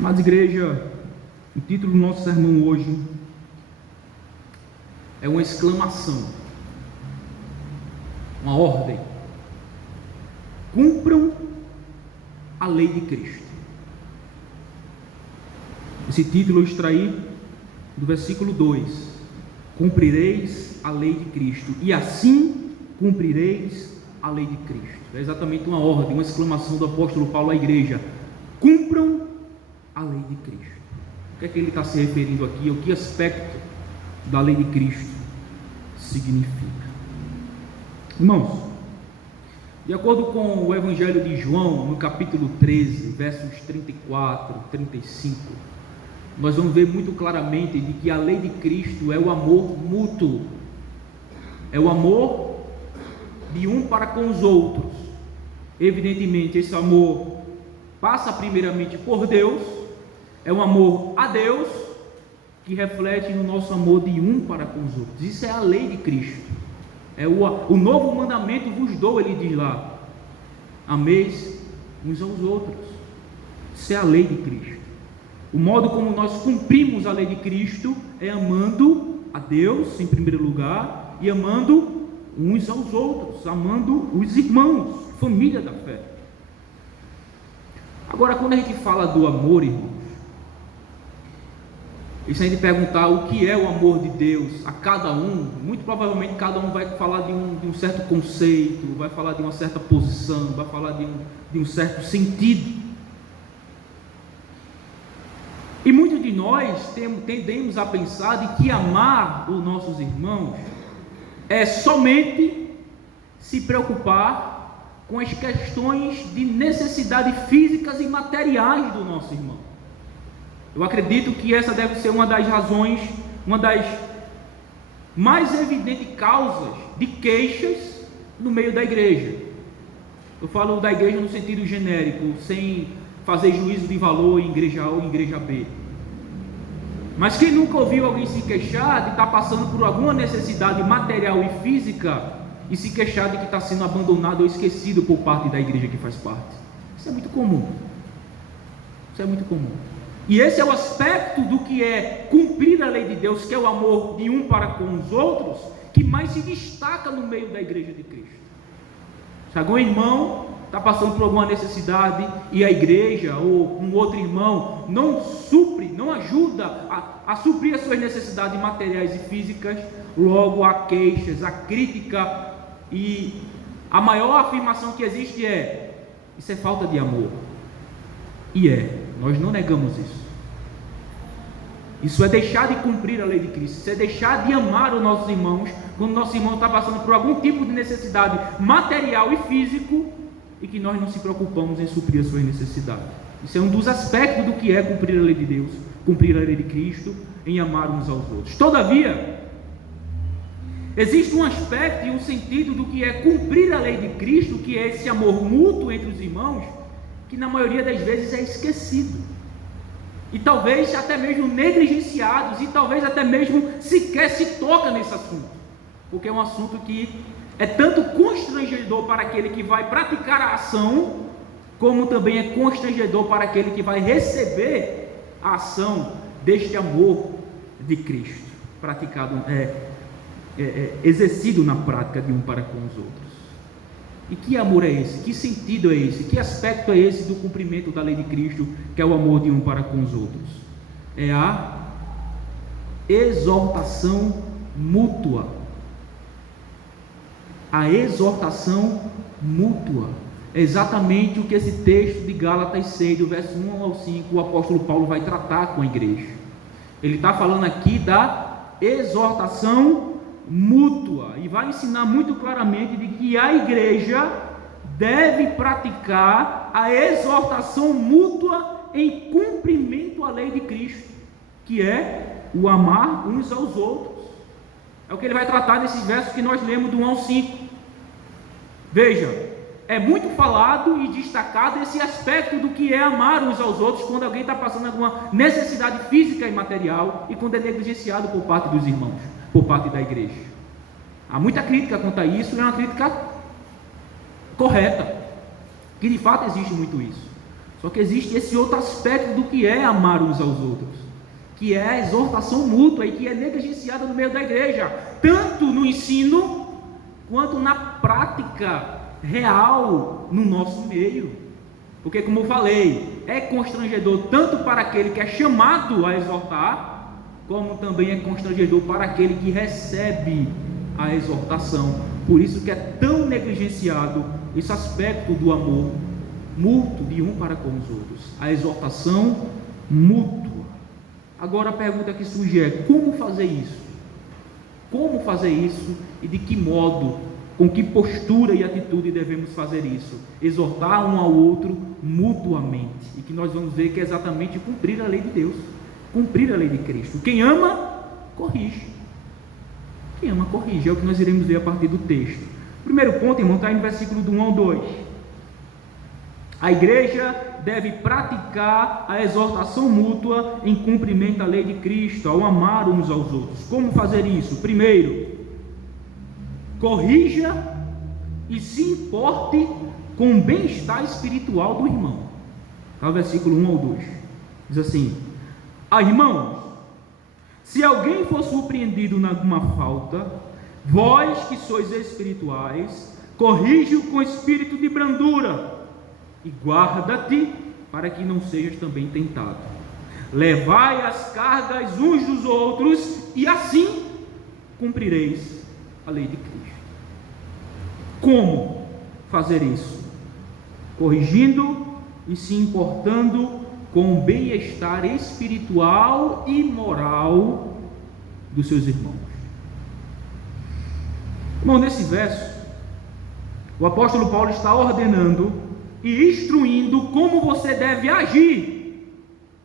Mas, igreja, o título do nosso sermão hoje é uma exclamação, uma ordem: cumpram a lei de Cristo. Esse título eu extraí do versículo 2: cumprireis a lei de Cristo, e assim cumprireis a lei de Cristo. É exatamente uma ordem, uma exclamação do apóstolo Paulo à igreja: cumpram a lei de Cristo. O que é que ele está se referindo aqui? O que aspecto da lei de Cristo significa? Irmãos, de acordo com o Evangelho de João, no capítulo 13, versos 34, 35, nós vamos ver muito claramente de que a lei de Cristo é o amor mútuo, é o amor de um para com os outros. Evidentemente, esse amor passa primeiramente por Deus, é um amor a Deus, que reflete no nosso amor de um para com os outros. Isso é a lei de Cristo. É o novo mandamento vos dou, ele diz lá: ameis uns aos outros. Isso é a lei de Cristo. O modo como nós cumprimos a lei de Cristo é amando a Deus em primeiro lugar e amando uns aos outros, amando os irmãos, família da fé. Agora, quando a gente fala do amor, irmãos, e se a gente perguntar o que é o amor de Deus a cada um, muito provavelmente cada um vai falar de um certo conceito, vai falar de uma certa posição, vai falar de um certo sentido. E muitos de nós tendemos a pensar de que amar os nossos irmãos é somente se preocupar com as questões de necessidades físicas e materiais do nosso irmão. Eu acredito que essa deve ser uma das razões, uma das mais evidentes causas de queixas no meio da igreja. Eu falo da igreja no sentido genérico, sem fazer juízo de valor em igreja A ou em igreja B. Mas quem nunca ouviu alguém se queixar de estar passando por alguma necessidade material e física e se queixar de que está sendo abandonado ou esquecido por parte da igreja que faz parte? Isso é muito comum. Isso é muito comum. E esse é o aspecto do que é cumprir a lei de Deus, que é o amor de um para com os outros, que mais se destaca no meio da igreja de Cristo. Se algum irmão está passando por alguma necessidade e a igreja ou um outro irmão não supre, não ajuda a suprir as suas necessidades materiais e físicas, logo há queixas, há crítica, e a maior afirmação que existe é: isso é falta de amor. E nós não negamos isso. Isso é deixar de cumprir a lei de Cristo, isso é deixar de amar os nossos irmãos, quando o nosso irmão está passando por algum tipo de necessidade material e físico, e que nós não se preocupamos em suprir as suas necessidades. Isso é um dos aspectos do que é cumprir a lei de Deus, cumprir a lei de Cristo, em amar uns aos outros. Todavia, existe um aspecto e um sentido do que é cumprir a lei de Cristo, que é esse amor mútuo entre os irmãos, que na maioria das vezes é esquecido, e talvez até mesmo negligenciados, e talvez até mesmo sequer se toca nesse assunto, porque é um assunto que é tanto constrangedor para aquele que vai praticar a ação, como também é constrangedor para aquele que vai receber a ação deste amor de Cristo, praticado, exercido na prática de um para com os outros. E que amor é esse? Que sentido é esse? Que aspecto é esse do cumprimento da lei de Cristo, que é o amor de um para com os outros? É a exortação mútua. A exortação mútua. É exatamente o que esse texto de Gálatas 6, do verso 1 ao 5, o apóstolo Paulo vai tratar com a igreja. Ele está falando aqui da exortação mútua, e vai ensinar muito claramente de que a igreja deve praticar a exortação mútua em cumprimento à lei de Cristo, que é o amar uns aos outros. É o que ele vai tratar nesses versos que nós lemos do 1 ao 5. Veja, é muito falado e destacado esse aspecto do que é amar uns aos outros quando alguém está passando alguma necessidade física e material, e quando é negligenciado por parte dos irmãos, por parte da igreja. Há muita crítica quanto a isso, e é uma crítica correta, que de fato existe muito isso. Só que existe esse outro aspecto do que é amar uns aos outros, que é a exortação mútua e que é negligenciada no meio da igreja, tanto no ensino quanto na prática real no nosso meio. Porque, como eu falei, é constrangedor tanto para aquele que é chamado a exortar, como também é constrangedor para aquele que recebe a exortação. Por isso que é tão negligenciado esse aspecto do amor mútuo de um para com os outros, a exortação mútua. Agora a pergunta que surge é: como fazer isso? Como fazer isso e de que modo, com que postura e atitude devemos fazer isso? Exortar um ao outro mutuamente, e que nós vamos ver que é exatamente cumprir a lei de Deus, cumprir a lei de Cristo. Quem ama, corrige. Quem ama, corrige, é o que nós iremos ver a partir do texto. O primeiro ponto, irmão, está aí no versículo do 1 ao 2. A igreja deve praticar a exortação mútua em cumprimento à lei de Cristo, ao amar uns aos outros. Como fazer isso? Primeiro, corrija e se importe com o bem-estar espiritual do irmão. Tá, o versículo 1 ao 2. Diz assim: irmãos, se alguém for surpreendido em alguma falta, vós que sois espirituais, corrige-o com espírito de brandura, e guarda-te para que não sejas também tentado. Levai as cargas uns dos outros, e assim cumprireis a lei de Cristo. Como fazer isso? Corrigindo e se importando com o bem-estar espiritual e moral dos seus irmãos. Bom, nesse verso, o apóstolo Paulo está ordenando e instruindo como você deve agir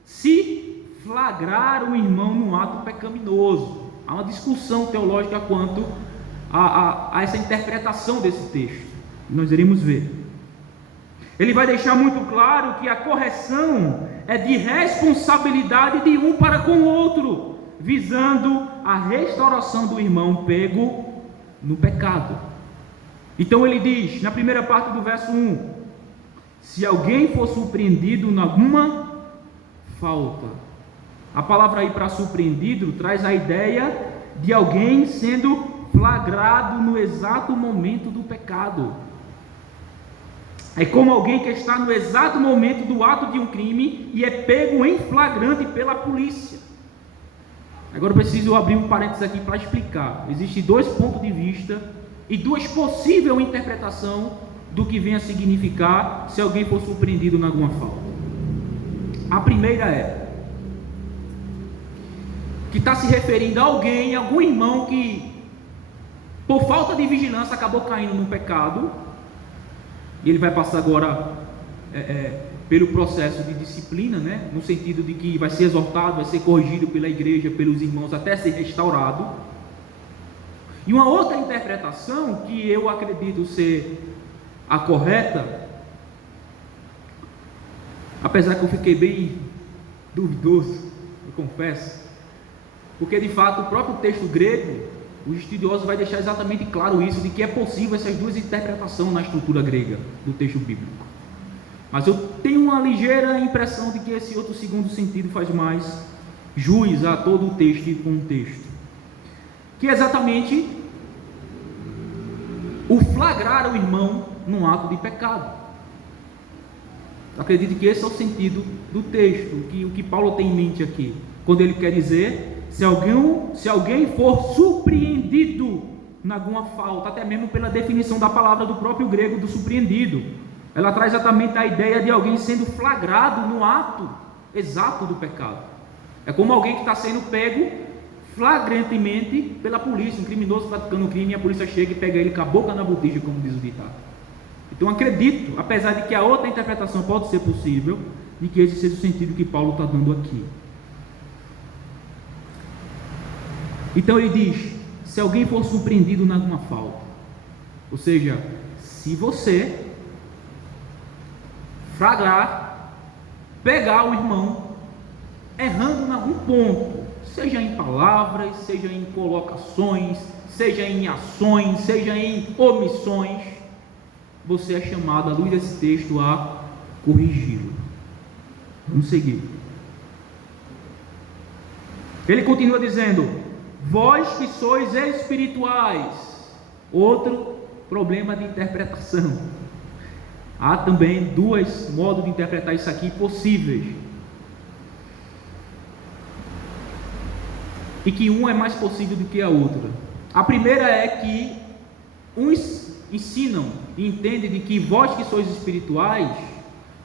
se flagrar um irmão num ato pecaminoso. Há uma discussão teológica quanto a essa interpretação desse texto, nós iremos ver. Ele vai deixar muito claro que a correção é de responsabilidade de um para com o outro, visando a restauração do irmão pego no pecado. Então ele diz, na primeira parte do verso 1, se alguém for surpreendido em alguma falta. A palavra aí para surpreendido traz a ideia de alguém sendo flagrado no exato momento do pecado. É como alguém que está no exato momento do ato de um crime e é pego em flagrante pela polícia. Agora eu preciso abrir um parênteses aqui para explicar. Existem dois pontos de vista e duas possíveis interpretações do que vem a significar se alguém for surpreendido em alguma falta. A primeira é que está se referindo a alguém, algum irmão que por falta de vigilância acabou caindo no pecado, e ele vai passar agora pelo processo de disciplina, né? No sentido de que vai ser exortado, vai ser corrigido pela igreja, pelos irmãos, até ser restaurado. E uma outra interpretação, que eu acredito ser a correta, apesar que eu fiquei bem duvidoso, eu confesso, porque de fato o próprio texto grego, os estudiosos vai deixar exatamente claro isso, de que é possível essas duas interpretações na estrutura grega do texto bíblico. Mas eu tenho uma ligeira impressão de que esse outro segundo sentido faz mais jus a todo o texto e contexto, que é exatamente o flagrar o irmão num ato de pecado. Eu acredito que esse é o sentido do texto, o que Paulo tem em mente aqui, quando ele quer dizer, se alguém for surpreendido em alguma falta, até mesmo pela definição da palavra do próprio grego do surpreendido, ela traz exatamente a ideia de alguém sendo flagrado no ato exato do pecado. É como alguém que está sendo pego flagrantemente pela polícia, um criminoso praticando um crime, e a polícia chega e pega ele com a boca na botija, como diz o ditado. Então acredito, apesar de que a outra interpretação pode ser possível, de que esse seja o sentido que Paulo está dando aqui. Então ele diz, se alguém for surpreendido em alguma falta, ou seja, se você flagrar, pegar o irmão errando em algum ponto, seja em palavras, seja em colocações, seja em ações, seja em omissões, você é chamado, à luz desse texto, a corrigi-lo. Vamos seguir. Ele continua dizendo: vós que sois espirituais. Outro problema de interpretação. Há também dois modos de interpretar isso aqui possíveis. E que um é mais possível do que a outra. A primeira é que uns ensinam e entendem de que vós que sois espirituais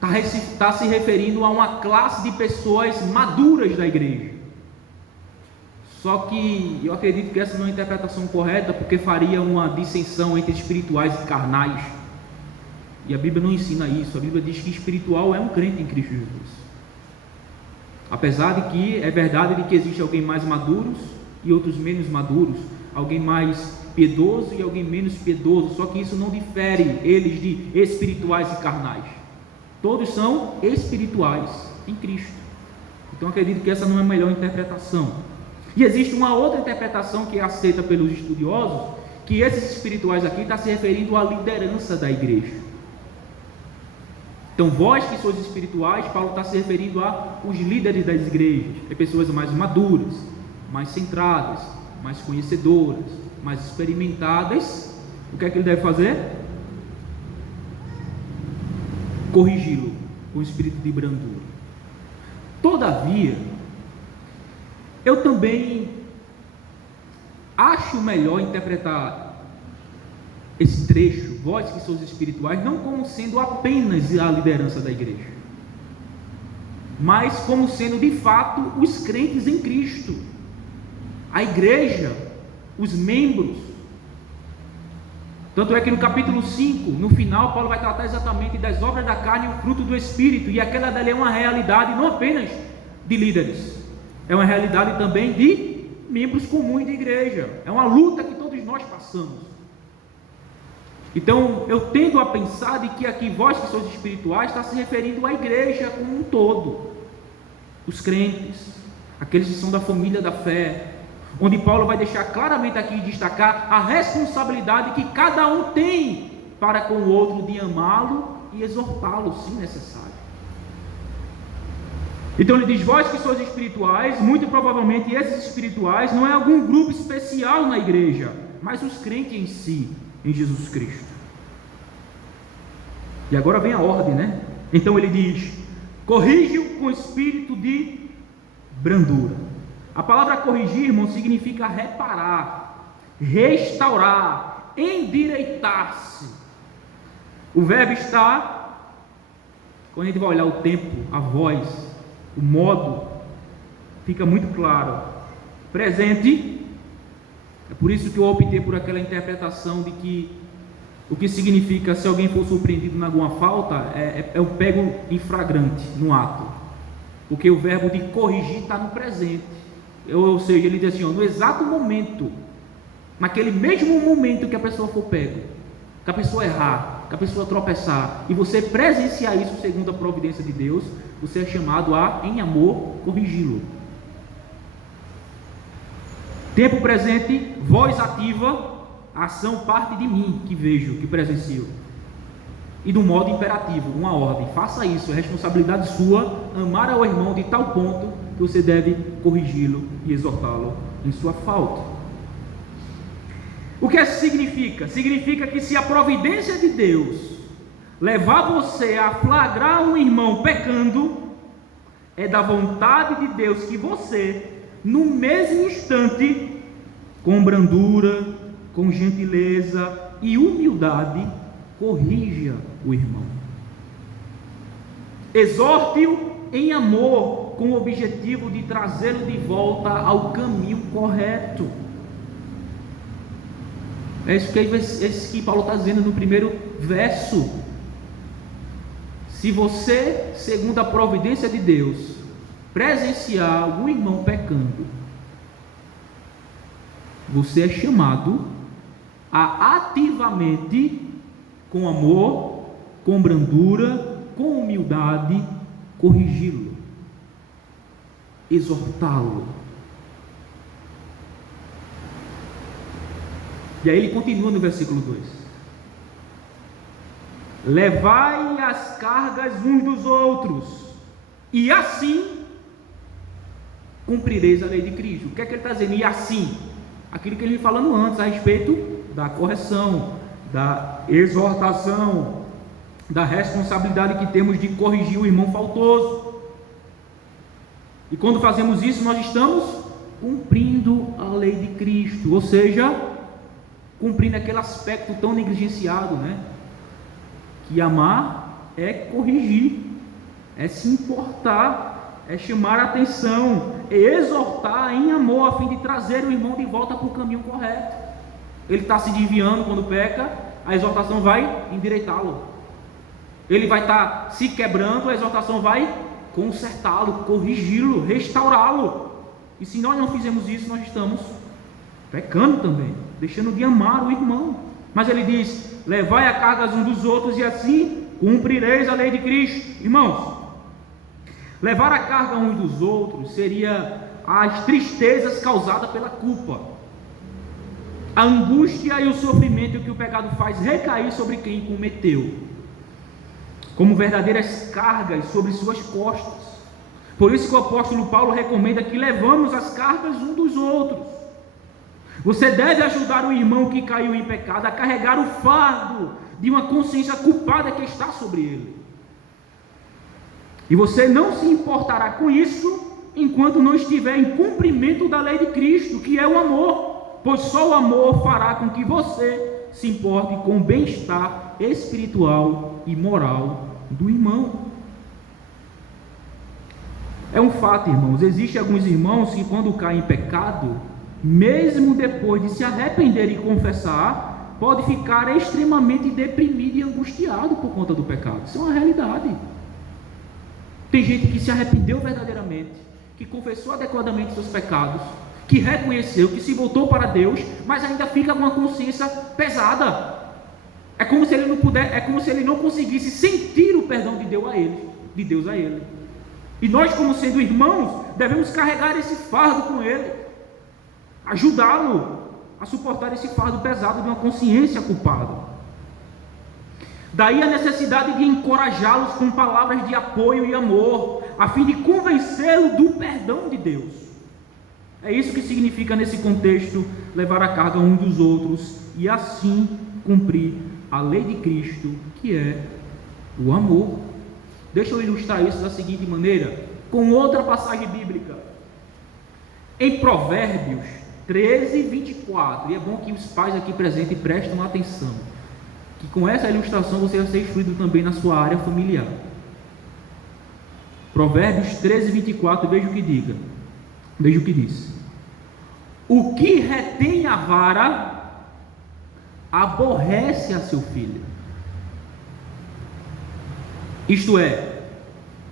está se referindo a uma classe de pessoas maduras da igreja. Só que eu acredito que essa não é a interpretação correta, porque faria uma dissensão entre espirituais e carnais. E a Bíblia não ensina isso. A Bíblia diz que espiritual é um crente em Cristo Jesus. Apesar de que é verdade de que existe alguém mais maduros e outros menos maduros, alguém mais piedoso e alguém menos piedoso, só que isso não difere eles de espirituais e carnais. Todos são espirituais em Cristo. Então acredito que essa não é a melhor interpretação. E existe uma outra interpretação que é aceita pelos estudiosos, que esses espirituais aqui está se referindo à liderança da igreja. Então vós que sois espirituais, Paulo está se referindo aos líderes das igrejas, pessoas mais maduras, mais centradas, mais conhecedoras, mais experimentadas. O que é que ele deve fazer? Corrigi-lo com espírito de brandura. Todavia, eu também acho melhor interpretar esse trecho, vós que sois espirituais, não como sendo apenas a liderança da igreja, mas como sendo de fato os crentes em Cristo, a igreja, os membros. Tanto é que no capítulo 5, no final, Paulo vai tratar exatamente das obras da carne e o fruto do Espírito, e aquela dali é uma realidade não apenas de líderes, é uma realidade também de membros comuns de igreja, é uma luta que todos nós passamos. Então eu tendo a pensar de que aqui vós que sois espirituais está se referindo à igreja como um todo, os crentes, aqueles que são da família da fé, onde Paulo vai deixar claramente aqui destacar a responsabilidade que cada um tem para com o outro de amá-lo e exortá-lo, se necessário. Então ele diz: vós que sois espirituais, muito provavelmente esses espirituais não é algum grupo especial na igreja, mas os crentes em si, em Jesus Cristo. E agora vem a ordem, né? Então ele diz: corrige-o com espírito de brandura. A palavra corrigir, irmão, significa reparar, restaurar, endireitar-se. O verbo está, quando a gente vai olhar o tempo, a voz, o modo, fica muito claro. Presente. É por isso que eu optei por aquela interpretação de que o que significa, se alguém for surpreendido em alguma falta, é o pego em flagrante, no ato. Porque o verbo de corrigir está no presente. Ou seja, ele diz assim, no exato momento, naquele mesmo momento que a pessoa for pego, que a pessoa errar, que a pessoa tropeçar, e você presenciar isso segundo a providência de Deus, você é chamado a, em amor, corrigi-lo. Tempo presente, voz ativa, ação parte de mim, que vejo, que presencio. E do modo imperativo, uma ordem: faça isso, é responsabilidade sua, amar ao irmão de tal ponto que você deve corrigi-lo e exortá-lo em sua falta. O que isso significa? Significa que se a providência de Deus levar você a flagrar um irmão pecando, é da vontade de Deus que você, no mesmo instante, com brandura, com gentileza e humildade, corrija o irmão. Exorte-o em amor, com o objetivo de trazê-lo de volta ao caminho correto. É isso que Paulo está dizendo no primeiro verso. Se você, segundo a providência de Deus, presenciar algum irmão pecando, você é chamado a ativamente, com amor, com brandura, com humildade, corrigi-lo, exortá-lo. E aí ele continua no versículo 2: levai as cargas uns dos outros e assim cumprireis a lei de Cristo. O que é que ele está dizendo? E assim, aquilo que ele vem falando antes a respeito da correção, da exortação, da responsabilidade que temos de corrigir o irmão faltoso. E quando fazemos isso, nós estamos cumprindo a lei de Cristo, ou seja, cumprindo aquele aspecto tão negligenciado, né? Que amar é corrigir, é se importar, é chamar a atenção, é exortar em amor, a fim de trazer o irmão de volta para o caminho correto. Ele está se desviando quando peca, a exortação vai endireitá-lo. Ele vai estar se quebrando, a exortação vai consertá-lo, corrigi-lo, restaurá-lo. E se nós não fizermos isso, nós estamos pecando também, deixando de amar o irmão. Mas ele diz: levai a carga uns dos outros e assim cumprireis a lei de Cristo. Irmãos, levar a carga uns dos outros seria as tristezas causadas pela culpa, a angústia e o sofrimento que o pecado faz recair sobre quem cometeu, como verdadeiras cargas sobre suas costas. Por isso que o apóstolo Paulo recomenda que levamos as cargas uns dos outros. Você deve ajudar o irmão que caiu em pecado a carregar o fardo de uma consciência culpada que está sobre ele. E você não se importará com isso enquanto não estiver em cumprimento da lei de Cristo, que é o amor, pois só o amor fará com que você se importe com o bem-estar espiritual e moral do irmão. É um fato, irmãos, existem alguns irmãos que quando caem em pecado, mesmo depois de se arrepender e confessar, pode ficar extremamente deprimido e angustiado por conta do pecado. Isso é uma realidade. Tem gente que se arrependeu verdadeiramente, que confessou adequadamente seus pecados, que reconheceu, que se voltou para Deus, mas ainda fica com uma consciência pesada. É como se ele não conseguisse sentir o perdão de Deus a ele. E nós, como sendo irmãos, devemos carregar esse fardo com ele, ajudá-lo a suportar esse fardo pesado de uma consciência culpada. Daí a necessidade de encorajá-los com palavras de apoio e amor, a fim de convencê-lo do perdão de Deus. É isso que significa nesse contexto levar a carga uns dos outros e assim cumprir a lei de Cristo, que é o amor. Deixa eu ilustrar isso da seguinte maneira, com outra passagem bíblica. Em Provérbios 13, 24, e é bom que os pais aqui presentes prestem atenção, que com essa ilustração você vai ser instruído também na sua área familiar. Provérbios 13, 24, veja o que diz: o que retém a vara aborrece a seu filho. Isto é,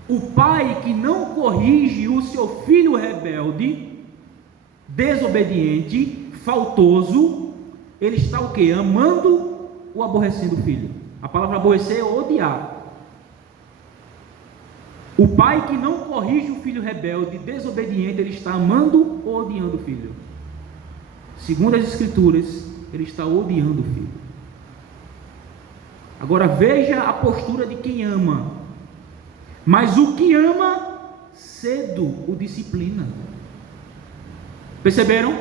o pai que não corrige o seu filho rebelde, desobediente, faltoso, ele está o quê? Amando ou aborrecendo o filho? A palavra aborrecer é odiar. O pai que não corrige o filho rebelde, desobediente, ele está amando ou odiando o filho? Segundo as Escrituras, ele está odiando o filho. Agora veja a postura de quem ama. Mas o que ama, cedo o disciplina. Perceberam?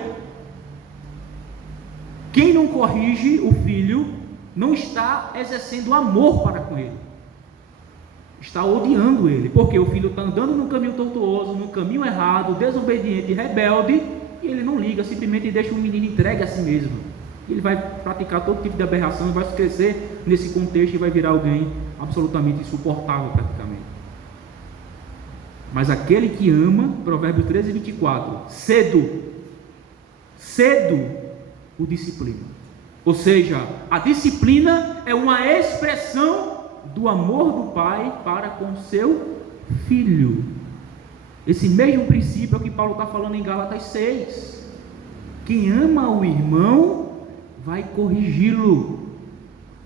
Quem não corrige o filho não está exercendo amor para com ele, está odiando ele, porque o filho está andando no caminho tortuoso, no caminho errado, desobediente, rebelde, e ele não liga, simplesmente deixa o menino entregue a si mesmo. Ele vai praticar todo tipo de aberração, vai crescer nesse contexto e vai virar alguém absolutamente insuportável praticamente. Mas aquele que ama, Provérbios 13, 24, cedo o disciplina. Ou seja, a disciplina é uma expressão do amor do pai para com seu filho. Esse mesmo princípio é o que Paulo está falando em Gálatas 6. Quem ama o irmão vai corrigi-lo,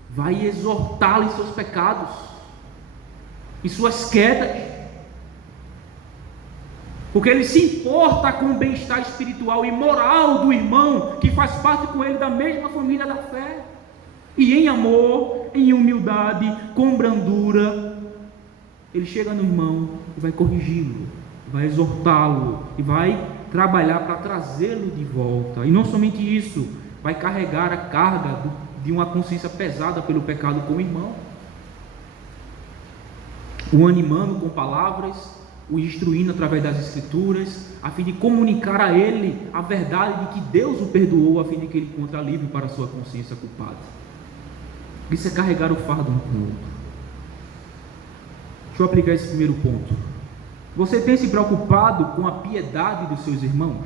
vai exortá-lo em seus pecados, em suas quedas, porque ele se importa com o bem-estar espiritual e moral do irmão, que faz parte com ele da mesma família da fé, e em amor, em humildade, com brandura, ele chega no irmão e vai corrigi-lo, vai exortá-lo e vai trabalhar para trazê-lo de volta. E não somente isso, vai carregar a carga de uma consciência pesada pelo pecado com o irmão, o animando com palavras, o instruindo através das Escrituras, a fim de comunicar a ele a verdade de que Deus o perdoou, a fim de que ele encontre alívio para a sua consciência culpada. Isso é carregar o fardo um com o outro. Deixa eu aplicar esse primeiro ponto. Você tem se preocupado com a piedade dos seus irmãos?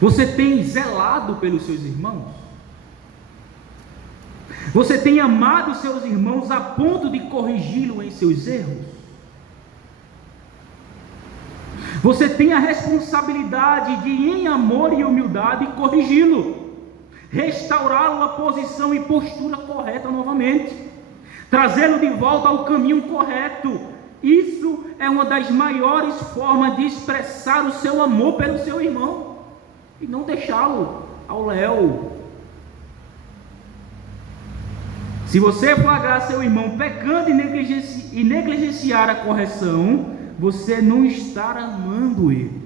Você tem zelado pelos seus irmãos? Você tem amado seus irmãos a ponto de corrigi-lo em seus erros? Você tem a responsabilidade de, em amor e humildade, corrigi-lo, restaurá-lo à posição e postura correta novamente, trazê-lo de volta ao caminho correto. Isso é uma das maiores formas de expressar o seu amor pelo seu irmão, e não deixá-lo ao léu. Se você flagrar seu irmão pecando e negligenciar a correção, você não está amando ele,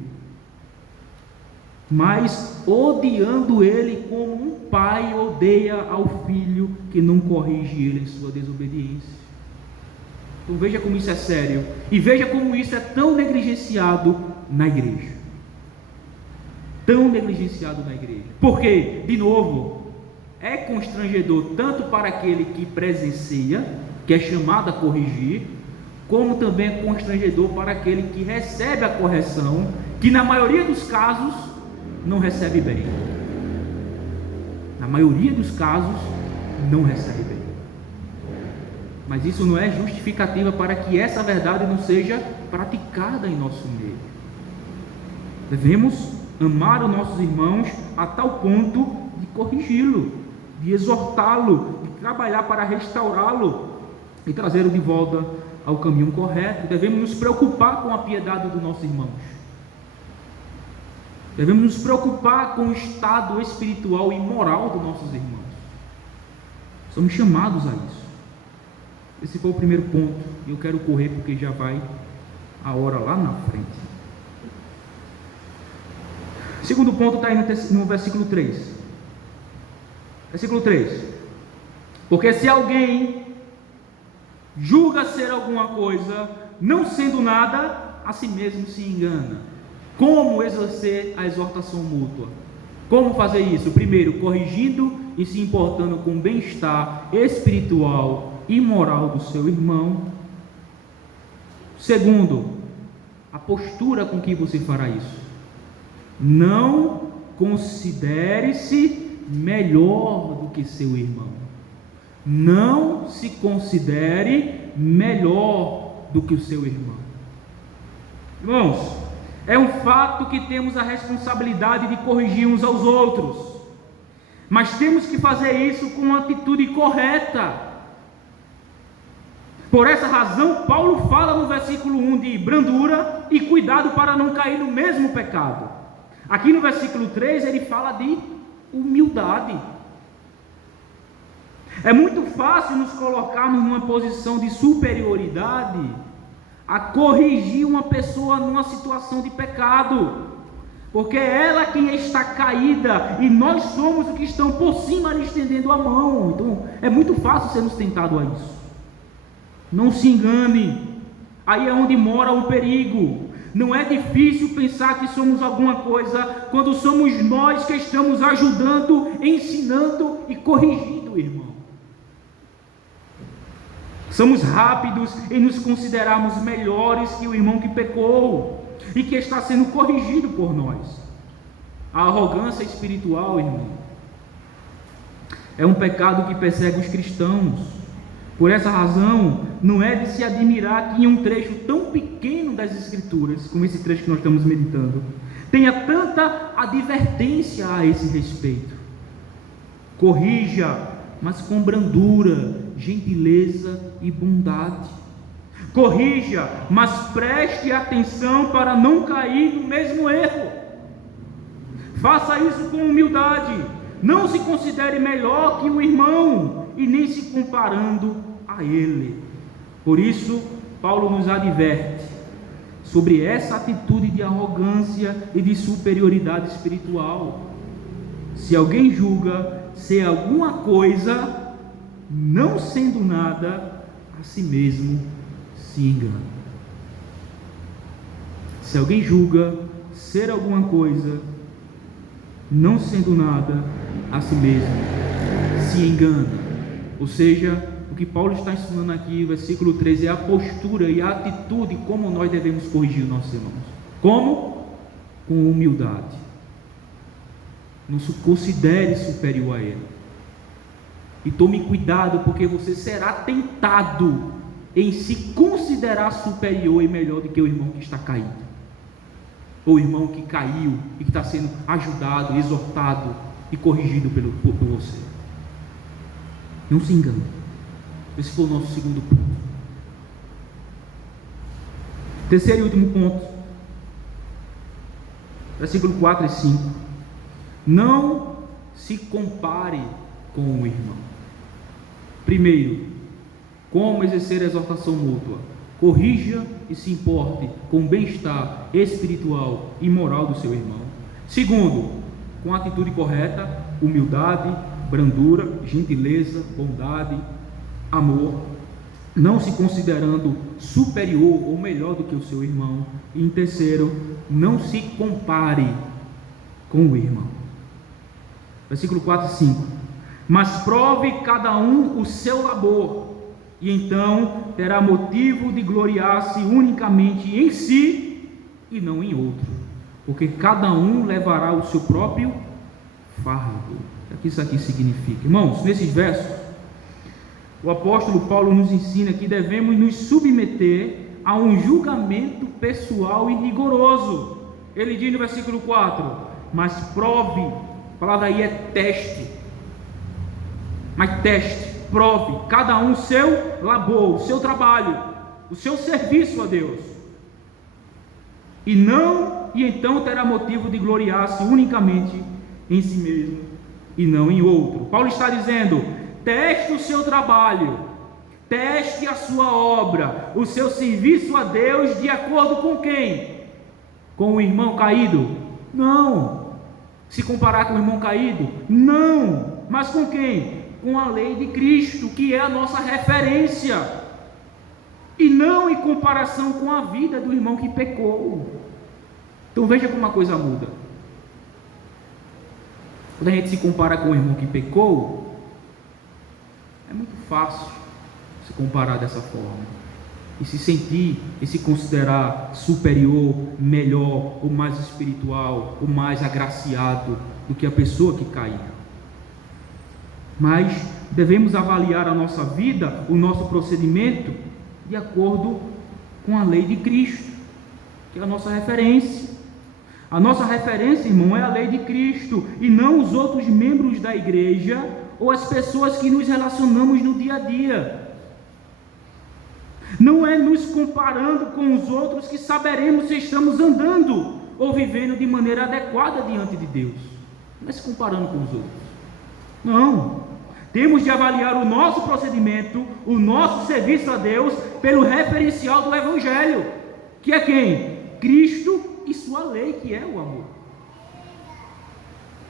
mas odiando ele como um pai odeia ao filho que não corrige ele em sua desobediência. Então veja como isso é sério, e veja como isso é tão negligenciado na igreja. Tão negligenciado na igreja. Porque, de novo, é constrangedor tanto para aquele que presencia, que é chamado a corrigir, como também é constrangedor para aquele que recebe a correção, que na maioria dos casos não recebe bem. Na maioria dos casos não recebe bem. Mas isso não é justificativa para que essa verdade não seja praticada em nosso meio. Devemos amar os nossos irmãos a tal ponto de corrigi-lo, de exortá-lo, de trabalhar para restaurá-lo e trazê-lo de volta ao caminho correto. Devemos nos preocupar com a piedade dos nossos irmãos. Devemos nos preocupar com o estado espiritual e moral dos nossos irmãos. Somos chamados a isso. Esse foi o primeiro ponto. Eu quero correr porque já vai a hora lá na frente. O segundo ponto está aí no versículo 3. Versículo 3. Porque se alguém julga ser alguma coisa, não sendo nada, a si mesmo se engana. Como exercer a exortação mútua? Como fazer isso? Primeiro, corrigindo e se importando com o bem-estar espiritual e moral do seu irmão. Segundo, a postura com que você fará isso. Não considere-se melhor do que seu irmão. Não se considere melhor do que o seu irmão. Irmãos, é um fato que temos a responsabilidade de corrigir uns aos outros, mas temos que fazer isso com uma atitude correta. Por essa razão, Paulo fala no versículo 1 de brandura e cuidado para não cair no mesmo pecado. Aqui no versículo 3 ele fala de humildade. É muito fácil nos colocarmos numa posição de superioridade a corrigir uma pessoa numa situação de pecado, porque é ela quem está caída e nós somos os que estão por cima lhe estendendo a mão. Então é muito fácil sermos tentados a isso. Não se engane, aí é onde mora o perigo. Não é difícil pensar que somos alguma coisa quando somos nós que estamos ajudando, ensinando e corrigindo o irmão. Somos rápidos em nos considerarmos melhores que o irmão que pecou e que está sendo corrigido por nós. A arrogância espiritual, irmão, é um pecado que persegue os cristãos. Por essa razão, não é de se admirar que em um trecho tão pequeno das Escrituras, como esse trecho que nós estamos meditando, tenha tanta advertência a esse respeito. Corrija, mas com brandura, gentileza e bondade. Corrija, mas preste atenção para não cair no mesmo erro. Faça isso com humildade. Não se considere melhor que o irmão e nem se comparando a ele. Por isso, Paulo nos adverte sobre essa atitude de arrogância e de superioridade espiritual. Se alguém julga ser alguma coisa, não sendo nada, a si mesmo se engana. Se alguém julga ser alguma coisa, não sendo nada, a si mesmo se engana. Ou seja, o que Paulo está ensinando aqui, versículo 13, é a postura e a atitude como nós devemos corrigir os nossos irmãos. Como? Com humildade. Não se considere superior a ele. E tome cuidado, porque você será tentado em se considerar superior e melhor do que o irmão que está caído, ou o irmão que caiu e que está sendo ajudado, exortado e corrigido por você. Não se engane. Esse foi o nosso segundo ponto. Terceiro e último ponto, versículo 4 e 5. Não se compare com o irmão. Primeiro, como exercer a exortação mútua? Corrija e se importe com o bem-estar espiritual e moral do seu irmão. Segundo, com a atitude correta, humildade, brandura, gentileza, bondade, amor, não se considerando superior ou melhor do que o seu irmão. E em terceiro, não se compare com o irmão. Versículo 4 e 5. Mas prove cada um o seu labor, e então terá motivo de gloriar-se unicamente em si e não em outro, porque cada um levará o seu próprio fardo. O que isso aqui significa? Irmãos, nesses versos, o apóstolo Paulo nos ensina que devemos nos submeter a um julgamento pessoal e rigoroso. Ele diz no versículo 4, mas prove, a palavra aí é teste, mas teste, prove, cada um seu labor, o seu trabalho, o seu serviço a Deus, e então terá motivo de gloriar-se unicamente em si mesmo e não em outro. Paulo está dizendo: teste o seu trabalho, teste a sua obra, o seu serviço a Deus, de acordo com quem? Com o irmão caído? Não. Se comparar com o irmão caído? Não. Mas com quem? Com a lei de Cristo, que é a nossa referência, e não em comparação com a vida do irmão que pecou. Então veja como a coisa muda. Quando a gente se compara com o irmão que pecou, é muito fácil se comparar dessa forma e se sentir e se considerar superior, melhor, ou mais espiritual, ou mais agraciado do que a pessoa que caiu. Mas devemos avaliar a nossa vida, o nosso procedimento, de acordo com a lei de Cristo, que é a nossa referência. A nossa referência, irmão, é a lei de Cristo, e não os outros membros da igreja, ou as pessoas que nos relacionamos no dia a dia. Não é nos comparando com os outros que saberemos se estamos andando ou vivendo de maneira adequada diante de Deus. Não é se comparando com os outros. Não. Temos de avaliar o nosso procedimento, o nosso serviço a Deus, pelo referencial do Evangelho, que é quem? Cristo e sua lei, que é o amor.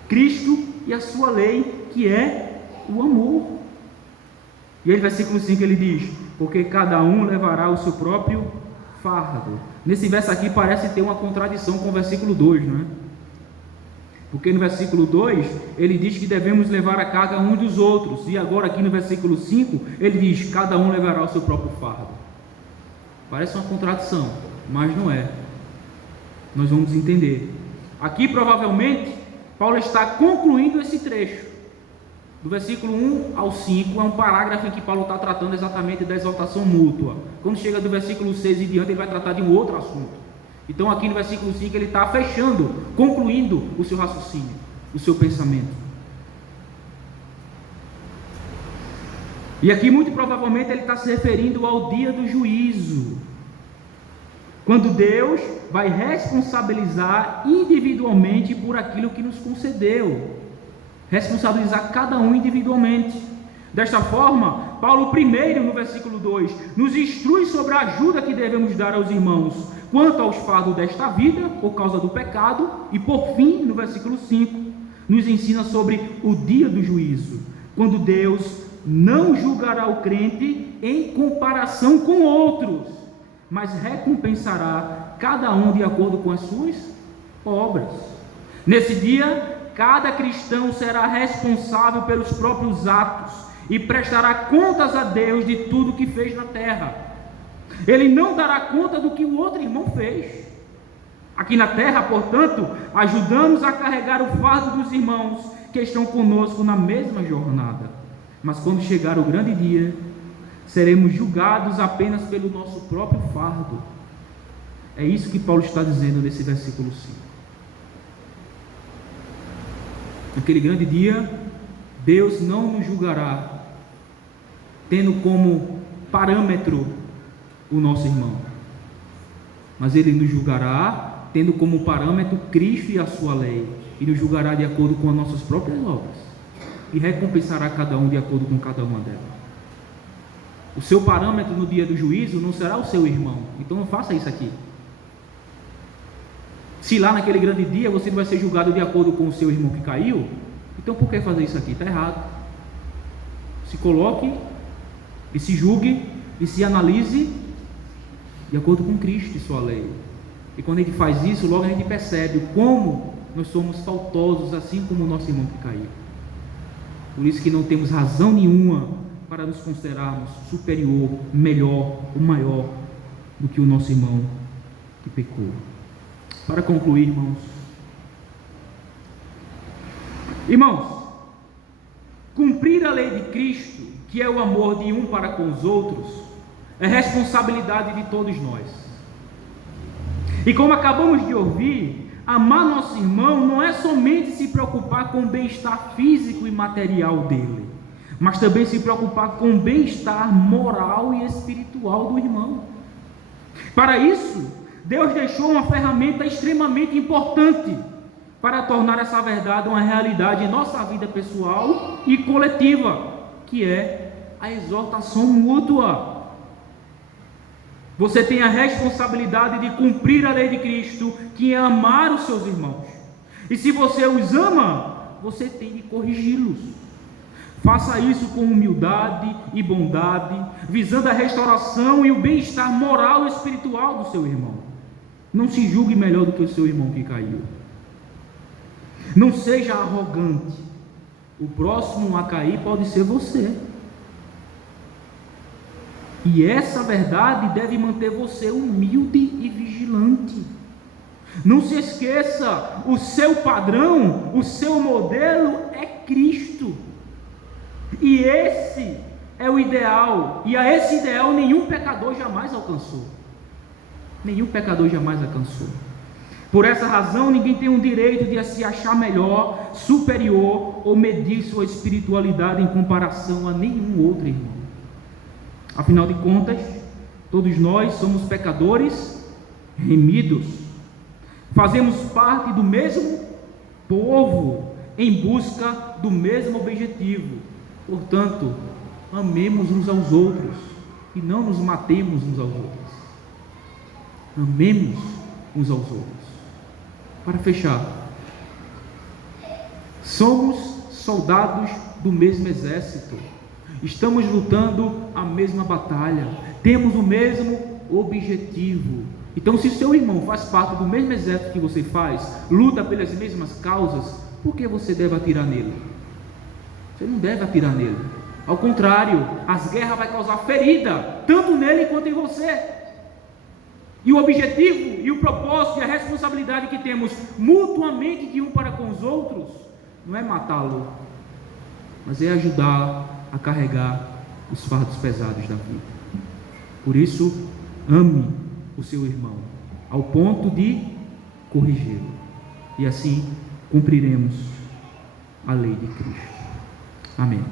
Cristo e a sua lei, que é o amor. E aí, versículo 5, ele diz: porque cada um levará o seu próprio fardo. Nesse verso aqui parece ter uma contradição com o versículo 2, não é? Porque no versículo 2, ele diz que devemos levar a carga uns dos outros, e agora aqui no versículo 5, ele diz: cada um levará o seu próprio fardo. Parece uma contradição, mas não é. Nós vamos entender. Aqui provavelmente, Paulo está concluindo esse trecho. Do versículo 1 ao 5 é um parágrafo em que Paulo está tratando exatamente da exortação mútua. Quando chega do versículo 6 em diante, ele vai tratar de um outro assunto. Então aqui no versículo 5 ele está fechando, concluindo o seu raciocínio, o seu pensamento. E aqui muito provavelmente ele está se referindo ao dia do juízo, quando Deus vai responsabilizar individualmente por aquilo que nos concedeu, responsabilizar cada um individualmente. Desta forma, Paulo primeiro, no versículo 2, nos instrui sobre a ajuda que devemos dar aos irmãos quanto aos fardos desta vida, por causa do pecado, e por fim, no versículo 5, nos ensina sobre o dia do juízo, quando Deus não julgará o crente em comparação com outros, mas recompensará cada um de acordo com as suas obras. Nesse dia, cada cristão será responsável pelos próprios atos e prestará contas a Deus de tudo que fez na terra. Ele não dará conta do que o outro irmão fez. Aqui na terra, portanto, ajudamos a carregar o fardo dos irmãos que estão conosco na mesma jornada. Mas quando chegar o grande dia, seremos julgados apenas pelo nosso próprio fardo. É isso que Paulo está dizendo nesse versículo 5. Naquele grande dia, Deus não nos julgará tendo como parâmetro o nosso irmão, mas Ele nos julgará tendo como parâmetro Cristo e a sua lei, e nos julgará de acordo com as nossas próprias obras, e recompensará cada um de acordo com cada uma delas. O seu parâmetro no dia do juízo não será o seu irmão, então não faça isso aqui. Se lá naquele grande dia você não vai ser julgado de acordo com o seu irmão que caiu, então por que fazer isso aqui? Está errado. Se coloque e se julgue e se analise de acordo com Cristo e sua lei. E quando a gente faz isso, logo a gente percebe como nós somos faltosos, assim como o nosso irmão que caiu. Por isso que não temos razão nenhuma para nos considerarmos superior, melhor ou maior do que o nosso irmão que pecou. Para concluir, irmãos, cumprir a lei de Cristo, que é o amor de um para com os outros, é responsabilidade de todos nós. E como acabamos de ouvir, amar nosso irmão não é somente se preocupar com o bem-estar físico e material dele, mas também se preocupar com o bem-estar moral e espiritual do irmão. Para isso, Deus deixou uma ferramenta extremamente importante para tornar essa verdade uma realidade em nossa vida pessoal e coletiva, que é a exortação mútua. Você tem a responsabilidade de cumprir a lei de Cristo, que é amar os seus irmãos. E se você os ama, você tem de corrigi-los. Faça isso com humildade e bondade, visando a restauração e o bem-estar moral e espiritual do seu irmão. Não se julgue melhor do que o seu irmão que caiu. Não seja arrogante. O próximo a cair pode ser você. E essa verdade deve manter você humilde e vigilante. Não se esqueça, o seu padrão, o seu modelo é Cristo. E esse é o ideal. E a esse ideal nenhum pecador jamais alcançou. Nenhum pecador jamais alcançou. Por essa razão, ninguém tem o direito de se achar melhor, superior ou medir sua espiritualidade em comparação a nenhum outro irmão. Afinal de contas, todos nós somos pecadores remidos. Fazemos parte do mesmo povo em busca do mesmo objetivo. Portanto, amemos uns aos outros e não nos matemos uns aos outros. Amemos uns aos outros. Para fechar, somos soldados do mesmo exército, estamos lutando a mesma batalha, temos o mesmo objetivo. Então, se seu irmão faz parte do mesmo exército que você faz, luta pelas mesmas causas, por que você deve atirar nele? Você não deve atirar nele. Ao contrário, as guerras vão causar ferida, tanto nele quanto em você. E o objetivo, e o propósito, e a responsabilidade que temos mutuamente de um para com os outros, não é matá-lo, mas é ajudar a carregar os fardos pesados da vida. Por isso, ame o seu irmão, ao ponto de corrigi-lo, e assim cumpriremos a lei de Cristo. Amém.